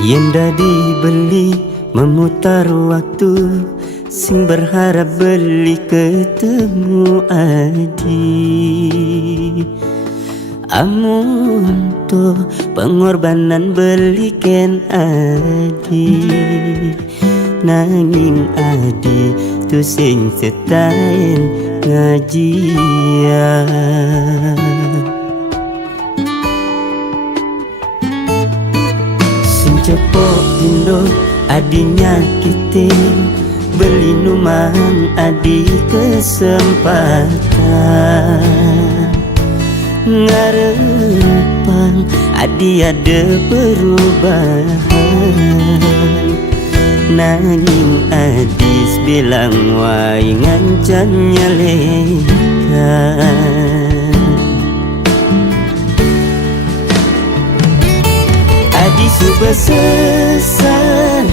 Yen dah dibeli memutar waktu, sing berharap beli ketemu adi. Amun to pengorbanan belikan adi, nanging adi tu sing setain ngajian. Sing cepok Indo adinya kiting, beli numang adi kesempatan. Ngarepang adi ada perubahan, nanging adis bilang wai ngancan nyalekan. Adi suba selesai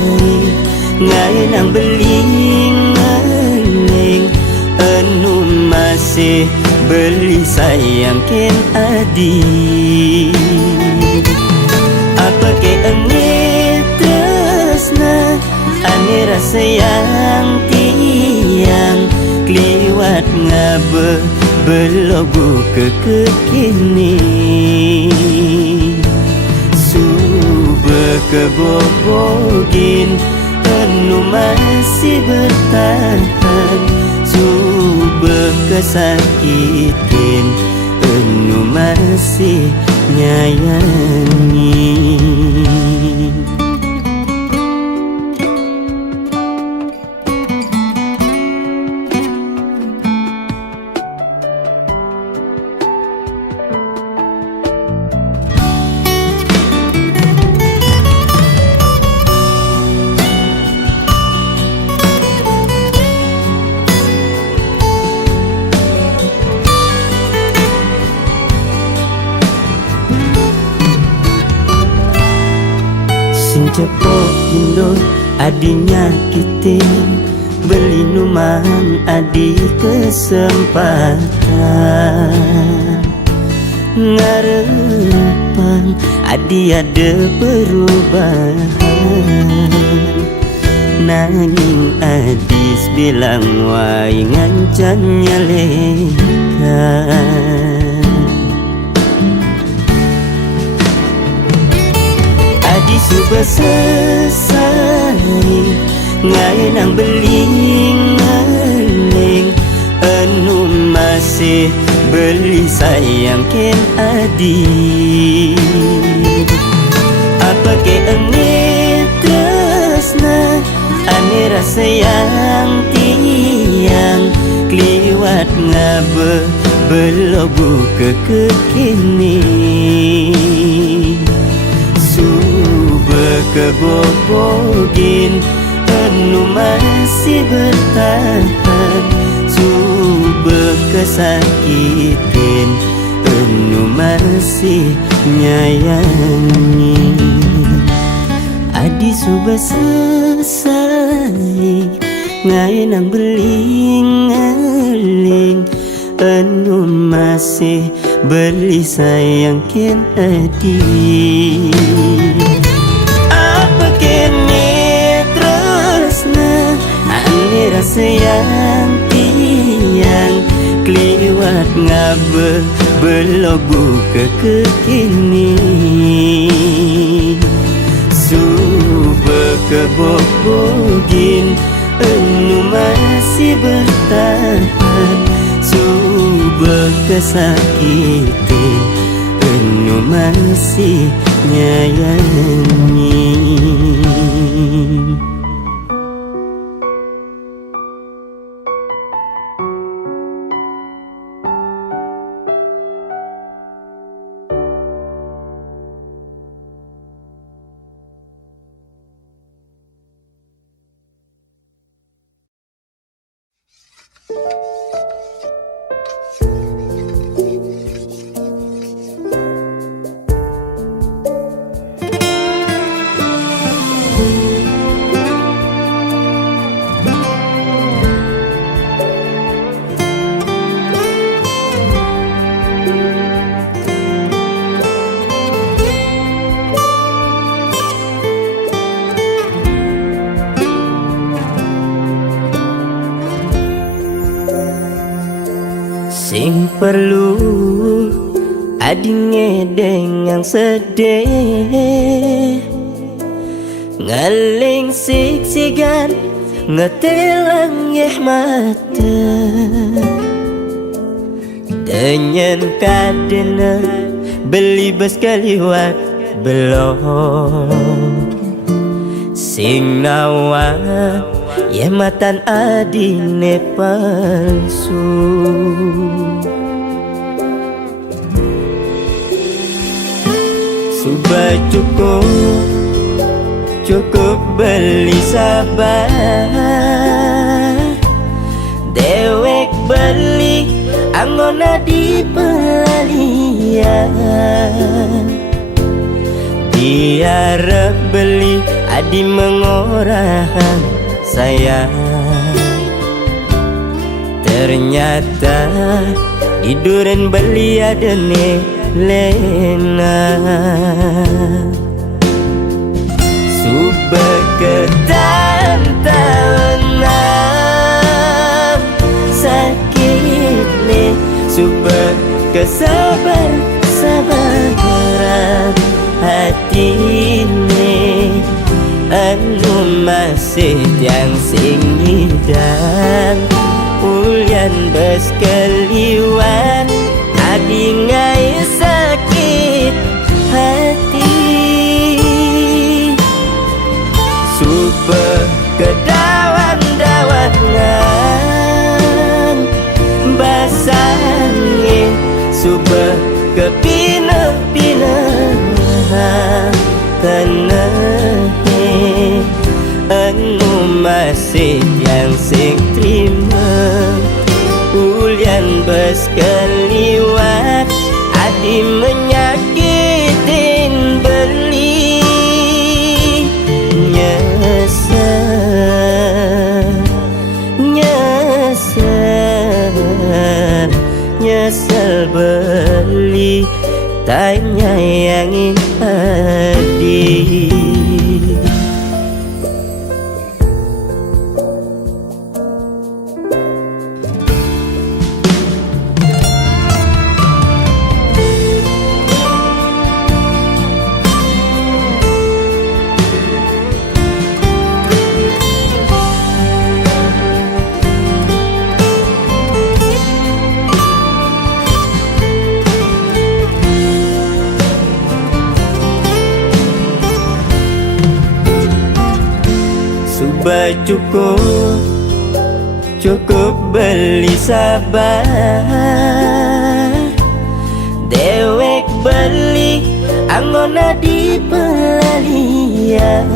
ngai nang beling ngeling, anu masih beli sayang ken adi. Apa ke engit tresna ane rasa yang tiang kliwat ngabe belogu ke kekini. Suba kebobogin anu masih bertahan, suba kesakitin anu masih nyayangi. Cepok Indo adinya kiting, beli numang adi kesempatan. Ngarepang adi ada perubahan, nanging adis bilang wai ngancan nyalekan. Adi suba selesai ngai nang beling ngeling, anu masih beli sayang ken adi. Apa ke engit tresna ane rasa yang tiang kliwat ngabe belogu ke kekini. Kebobogin anu masih bertahan, suba kesakitin anu masih nyayangi. Adi suba selesai ngai nang beling ngeling, anu masih beli sayang ken adi. Rasa yang tiang kliwat ngabe belogu ke kekini. Suba kebobogin anu masih bertahan, suba kesakitin anu masih nyayangi. Sing perlu adi ngedeng yang sedih, ngaling siksigan ngetelang yeh mata, dengan kadena beli bes kaliwat belum. Sing nawa yeh matan adine palsu, sudah cukup beli sabar, dewek beli anggona di pelalian, biar beli adi mengorahan sayang. Ternyata di duren beli adene lena, subah ketantangan sakit nih, subah kesabaran hati nih, anu masih yang sing ngidang ulian bes keliwan adi ngai sakit hati, subah kedawan-dawanan basangin, subah kepinah-pinah tenehe, anu masih yang sing terima ulian bes keliwat adi menyakitin beli, nyesel beli tak nyayangin hati. Sudah cukup beli sabar, dewek beli anggona di pelalian,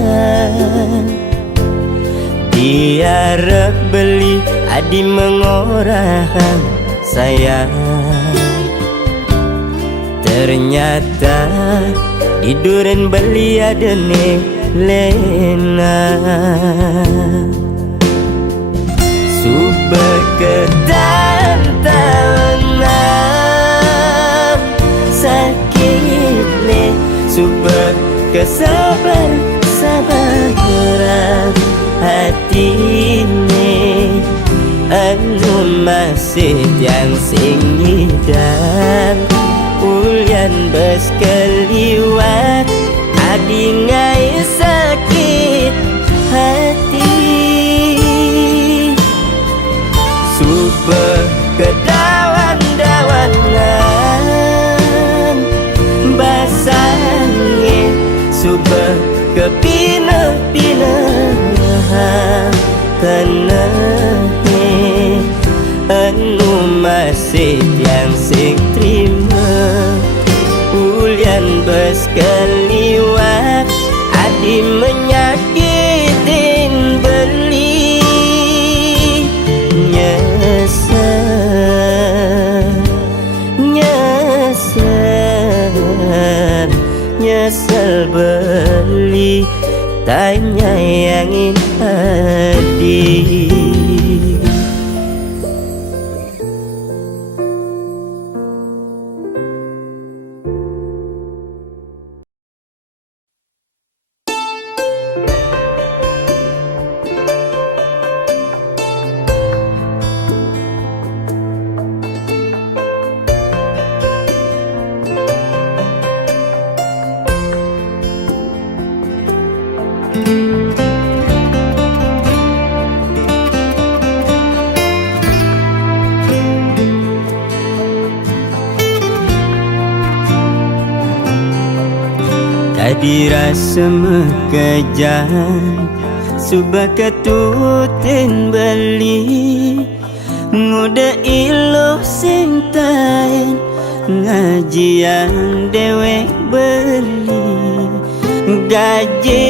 biar beli adi mengorahan sayang. Ternyata di duren beli adene lena, subah ketantangan sakit nih, subah kesabaran hati nih, anu masih yang sing ngidang ulian bes keliwat adi ngai sakit hati, subah kedawan-dawanan basangin, subah kepinah-pinah tenehe, anu masih yang sing terima ulian bes keliwat adi menyakitin beli, nyesel beli tak nyayangin hati. Tadi rasa mekejan Subah ketutin beli Nguda iluh sintain Ngajian dewek beli Gaji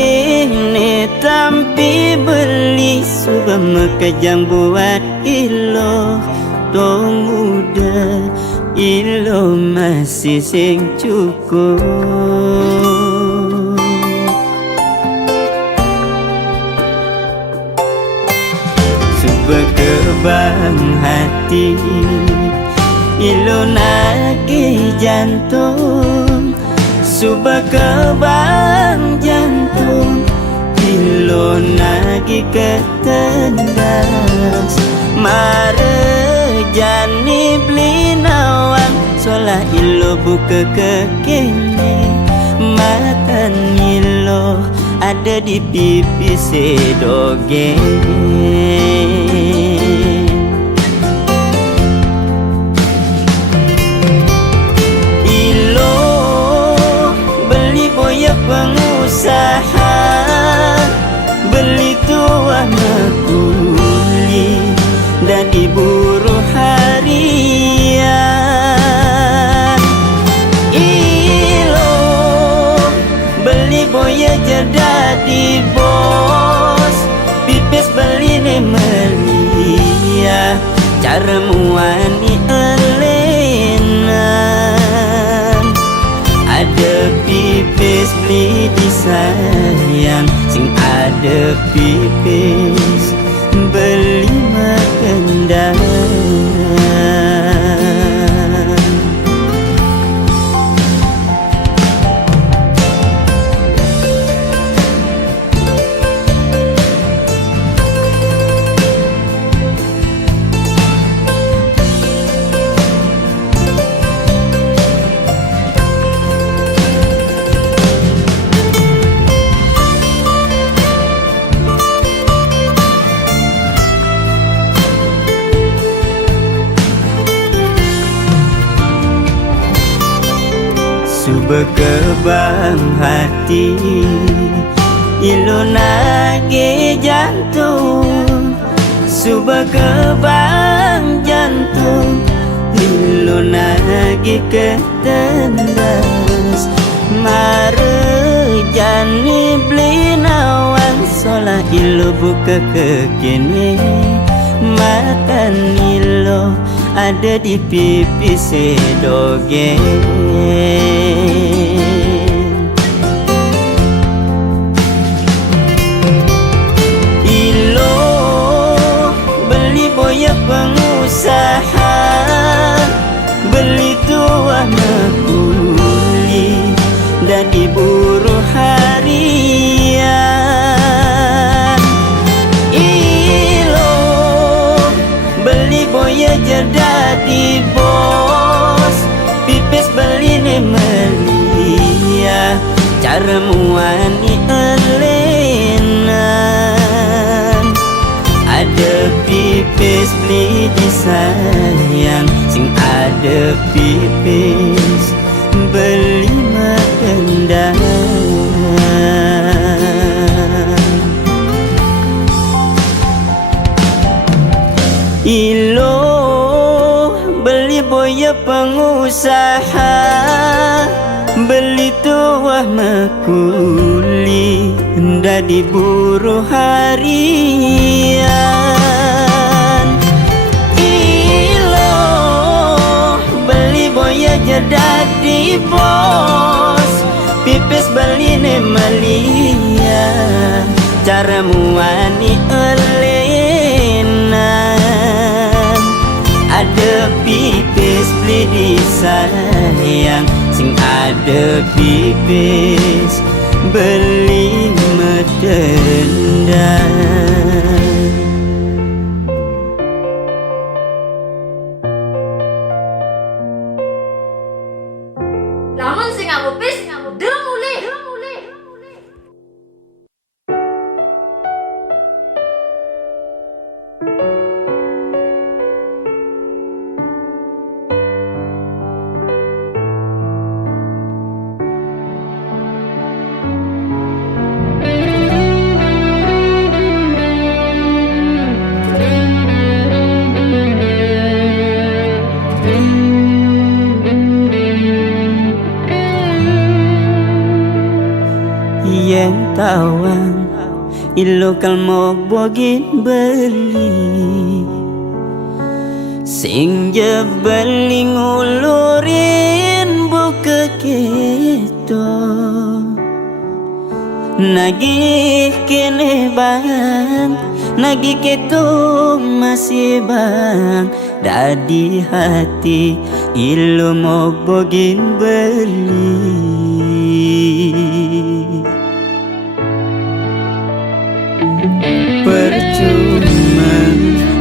ni tampi beli Subah mekejang buat iluh Tong muda iluh masih sing cukup Berkebang hati Ilu nagih jantung Subah kebang jantung Ilu nagih ketendas Mare jani beli nawang Solah ilu buka kekini Matan ilu ada di pipi sedoge Ilo beli boya pengusaha Beli tua makuli dan buruh harian Ilo beli boya jadi bos Pipis beli ni melia Cara muani elenan Ada pipis beli disayang Sing ada pipis beli makendang Subah kebang hati Ilu nagih jantung Subah kebang jantung Ilu nagih ketendas Mare jani beli nawang Solah ilu buka kekini Makan ilu ada di pipi sedoge Ilo beli boya pengusaha Beli tua makuli dan buruh harian Ilo beli boya jadi bos Pipis beli ni melia Cara muani elenan Ada pipis beli disayang Sing ada pipis beli makendang Ilo beli boya pengusaha Beli tuah makuli dari buruh harian Ilo beli boya jadi bos Pipis beli ni melia Cara muani elenan Ada pipis beli disayang Sing ada pipis beli medendang Lamun sing ngamuk pis, deng mulih. tawang ilo kalmog bogin beli sing jebeling ulurin buka keto nagih kene bang nagih keto masih bang dadi hati ilo mog bogin beli percuma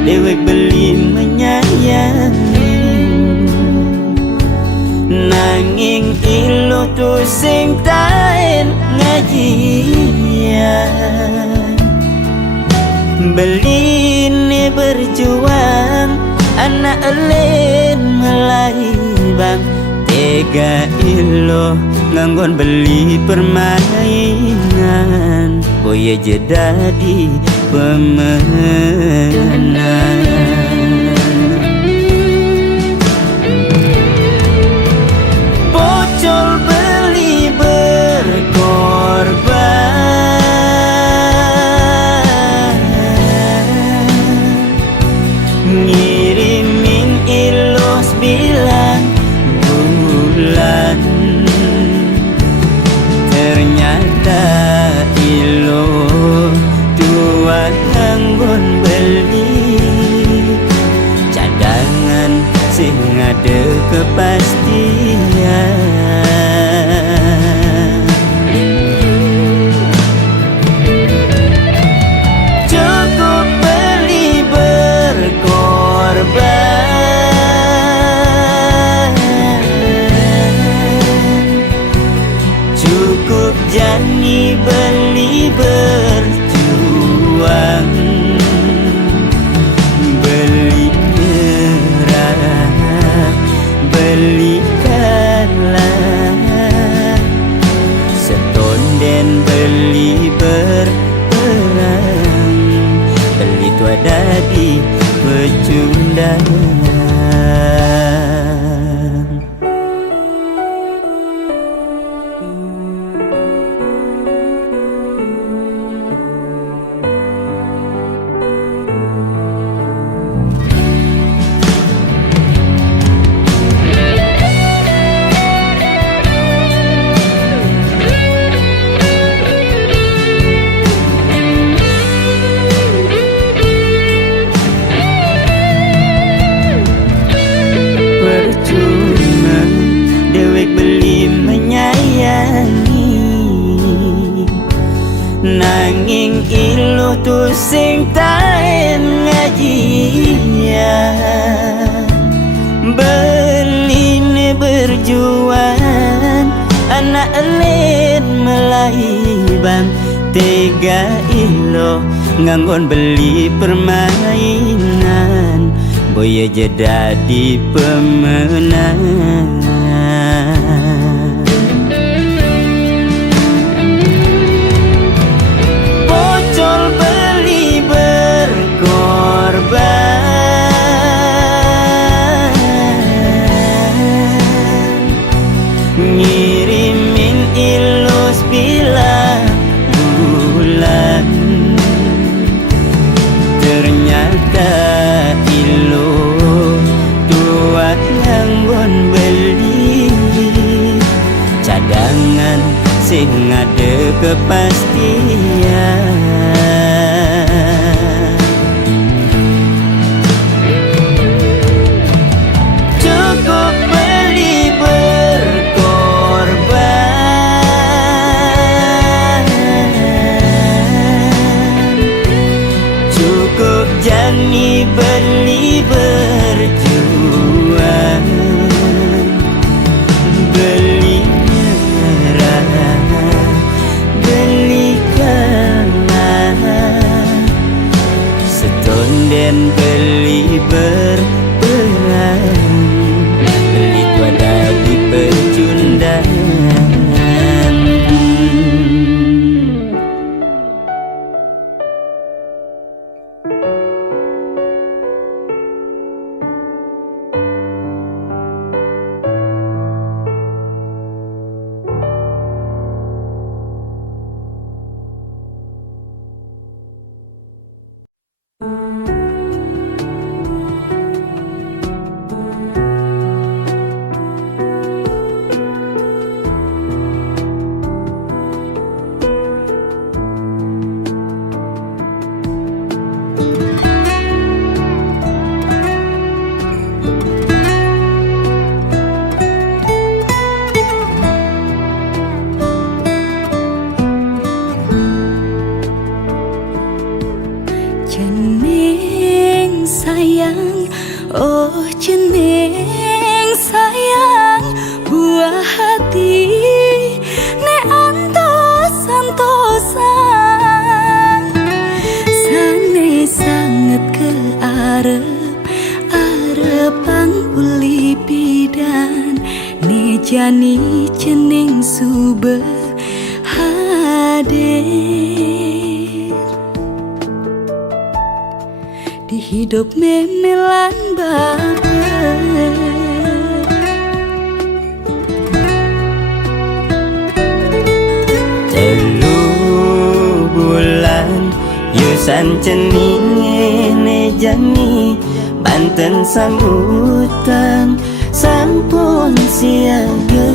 dewek beli menyayangi nanging ilo tu sing taen ngajian beli ne berjuang anak elen melai bang tega ilo nganggon beli permainan boya jadi pemenang bocol beli berkorban ngirimin ilos bilang bulan ternyata ilo tuan anggun beli cadangan sing ada kepastian cukup beli berkorban cukup jani beli berjuang beli nyerah beli kalah setonden beli berperang beli tua dadi pecundang nanging ilo tu sing taen ngajian beli ne berjuang anak elen melai bang tega ilo nganggon beli permainan boya jadi pemenang ngirimin ilus bilang bulan ternyata ilo tuat nganggon beli cadangan sing ada kepastian cukup beli jani beli berjuang beli nyerah beli kalah setonden beli berperang beli tua dadi pecundang ngejani cening sube hadir di hidup memelan baper. Telu bulan yusan cening ngene jani Banten sambutan sampun siaga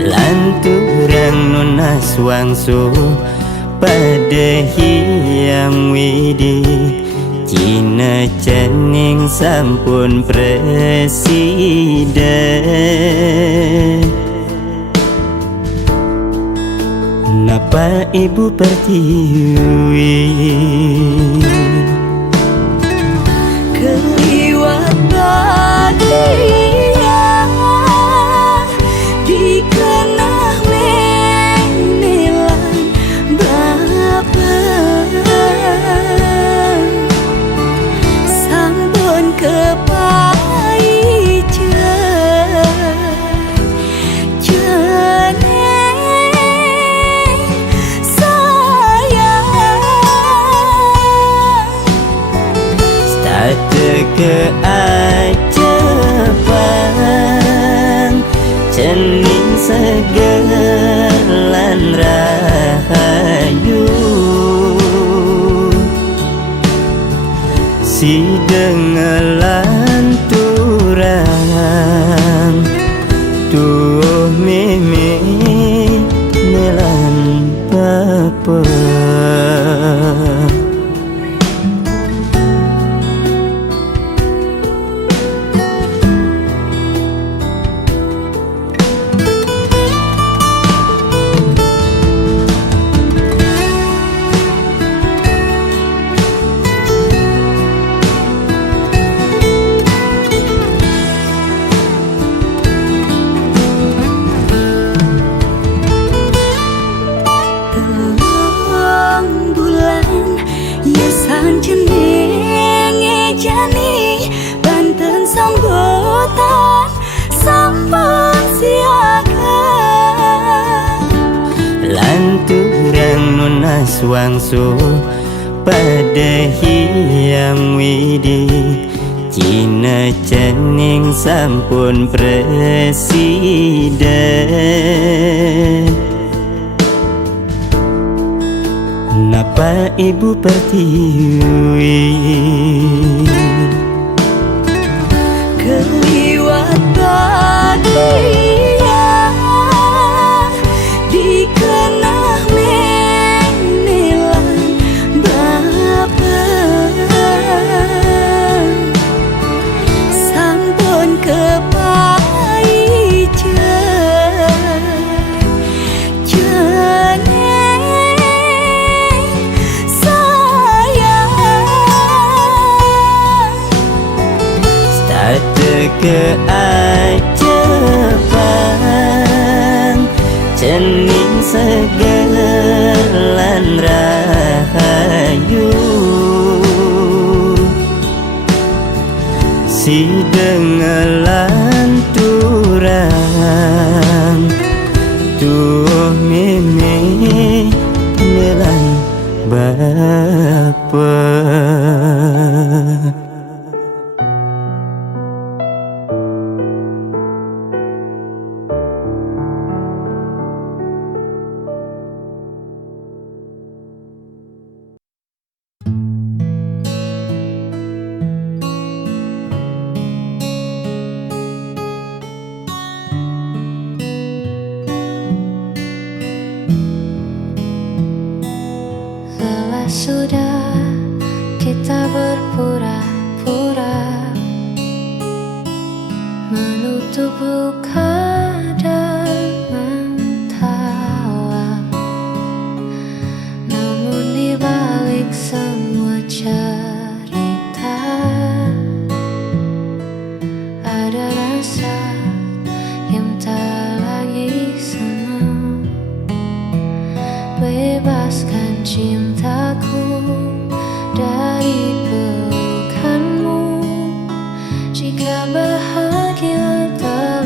lanturang nunas wangsu pada hiang widi Cina cening sampun presiden. Napa ibu pertiwi keliwat bahagia dikenah menelan bapak sampun kepaijan jeneng sayang starte keajaban cening segelan rahayu si dengelan turang tuh mimi nelan papa. Jeneng ngejani Banten sambutan sampun siaga Lanturang nunas wangsu pada hiang widi Cina cening sampun presiden. Napa ibu pertiwi keliwat bahagia dikenah menelan bapak sampun kepaijan keajaban cening segelan rahayu si dengelan turang tuh mimi nelan bapa. Sudah kita berpura-pura menutup luka dan mentawa, namun di balik semua cerita ada rasa yang tak lagi senang. Bebaskan cintaku dari pelukanmu. Jika bahagia telah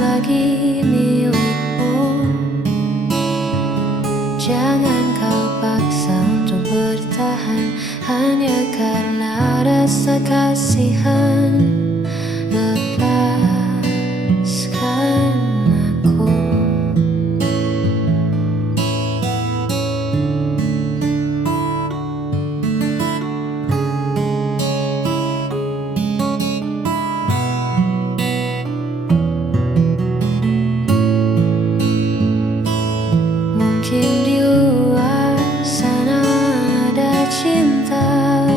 Jangan kau paksa untuk bertahan hanya karena rasa kasihan. Lepaskan aku. Mungkin di luar sana ada cinta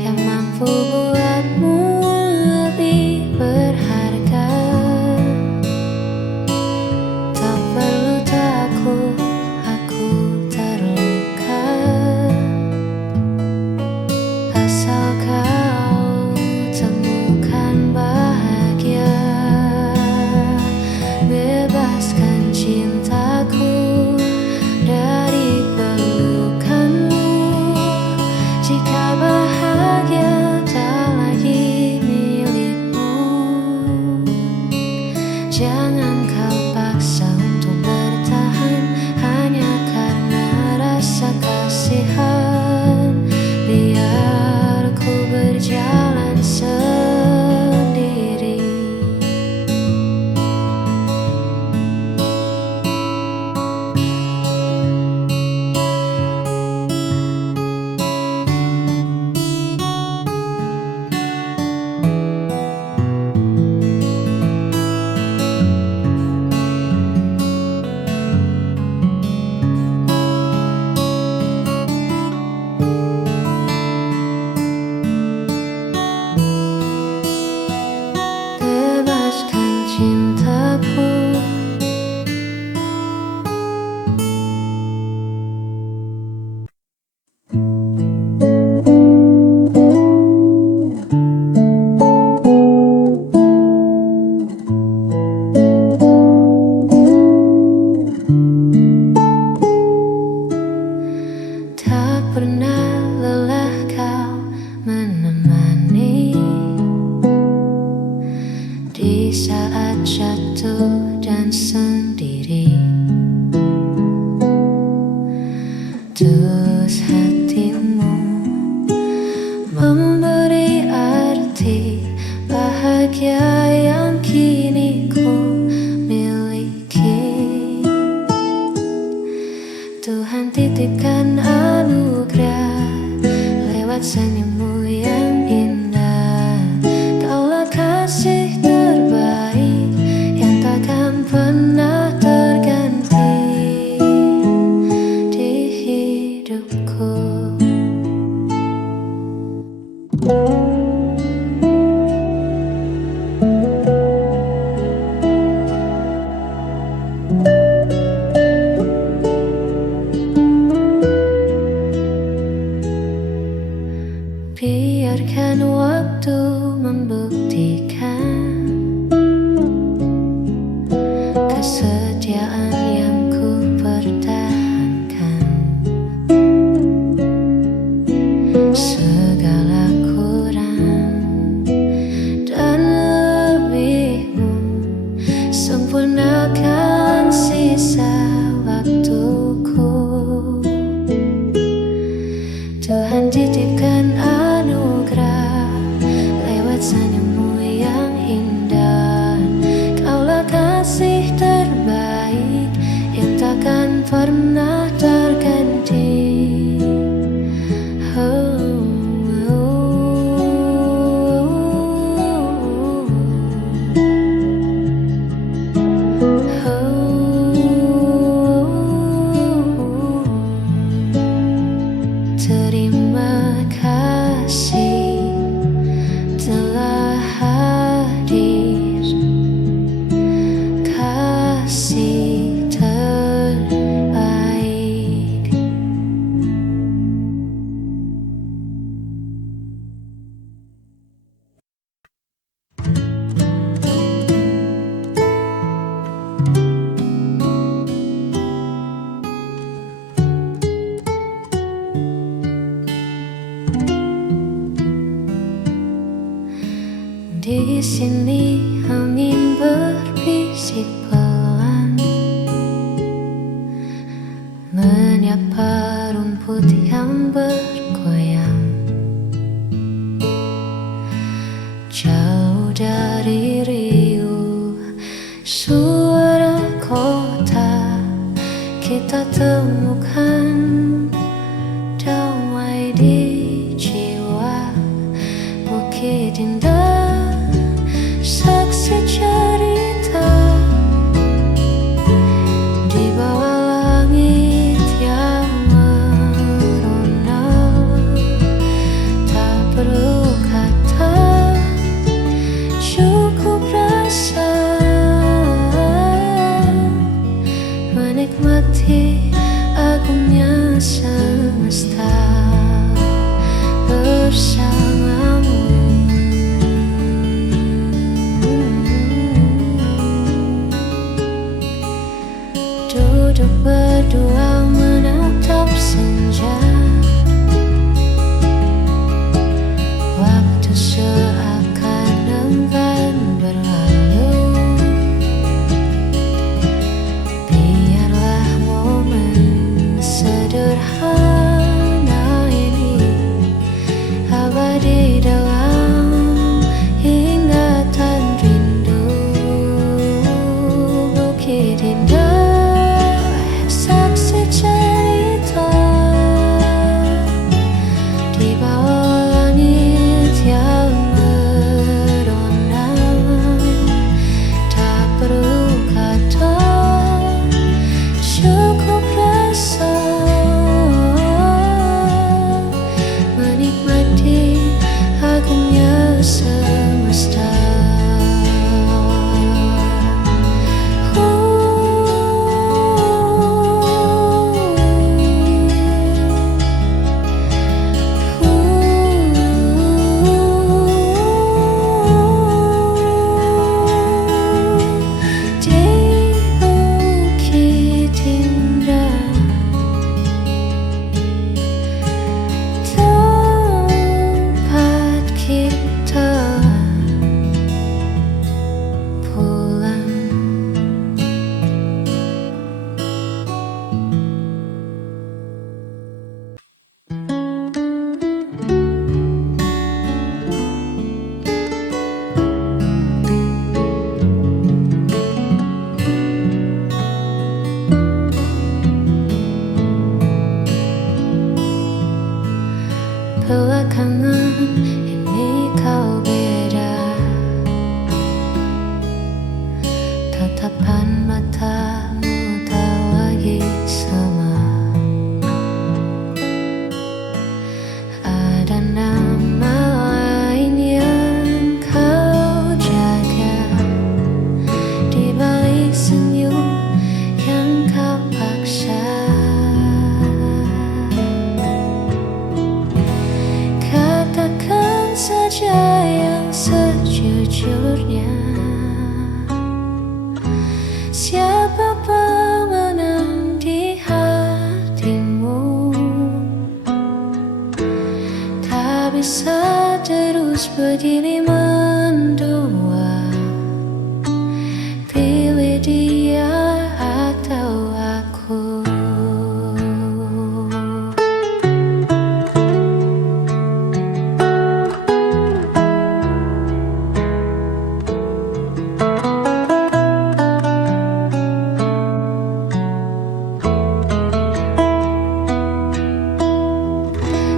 yang mampu buatmu lebih berharga. Tak perlu takut, aku terluka. Asal kau temukan bahagia. Bebaskan cintaku dari pelukanmu. Jika bahagia tak lagi milikmu, jangan kau paksa untuk bertahan hanya karena rasa kasihan. Biar ku berjalan sendiri. Bebaskan cintaku. Tak pernah lelah kau menemani di saat jatuh dan sendiri. Tulus hatimu memberi arti bahagia yang kini ku miliki. Tuhan titipkan anugerah lewat senyummu yang indah. Kaulah kasih terbaik yang takkan pernah terganti di hidupku. Biarkan waktu membuktikan kesetiaan yang ku pertahankan. Segala kurang dan lebihmu, sempurnakan sisa waktuku. Tuhan titipkan anugerah lewat senyummu yang indah. Kaulah kasih terbaik yang takkan pernah terganti. Terima kasih telah hadir, kasih terbaik. Di sini angin berbisik pelan, menyapa rumput yang bergoyang. Jauh dari riuh suara kota, kita temukan damai di jiwa. Bukit indah, saksi cerita di bawah langit yang merona. Tak perlu kata, cukup rasa menikmati agungnya semesta bersamamu. Duduk berdua menatap senja, waktu seakan enggan berlalu. Biarlah momen sederhana ini abadi dalam ingatan rindu. Bukit indah, saksi cerita di bawah langit yang merona. Tak perlu kata, cukup rasa menikmati agungnya semesta. Di bukit indah, tempat kita pulang. Belakangan ini kau beda, tatapan matamu tak lagi sama. Ada nama lain yang kau jaga di balik senyum yang kau paksa. Katakan saja yang sejujurnya, siapa pemenang di hatimu? Tak bisa terus begini mendua, pilih dia atau aku.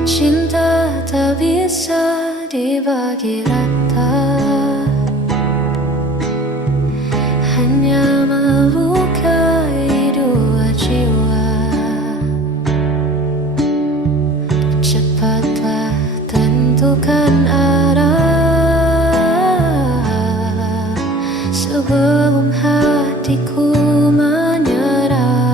Cinta tak bisa dibagi rata, hanya melukai dua jiwa. Cepatlah tentukan arah sebelum hatiku menyerah.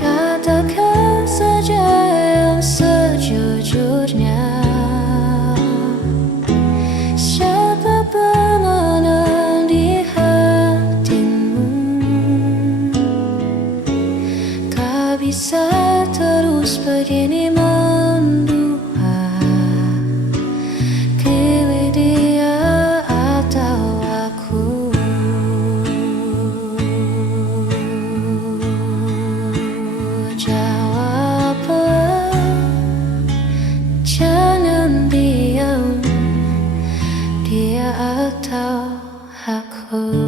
Katakan saja yang sejujurnya, siapa pemenang di hatimu? Tak bisa terus begini mendua, pilih dia atau aku. Oh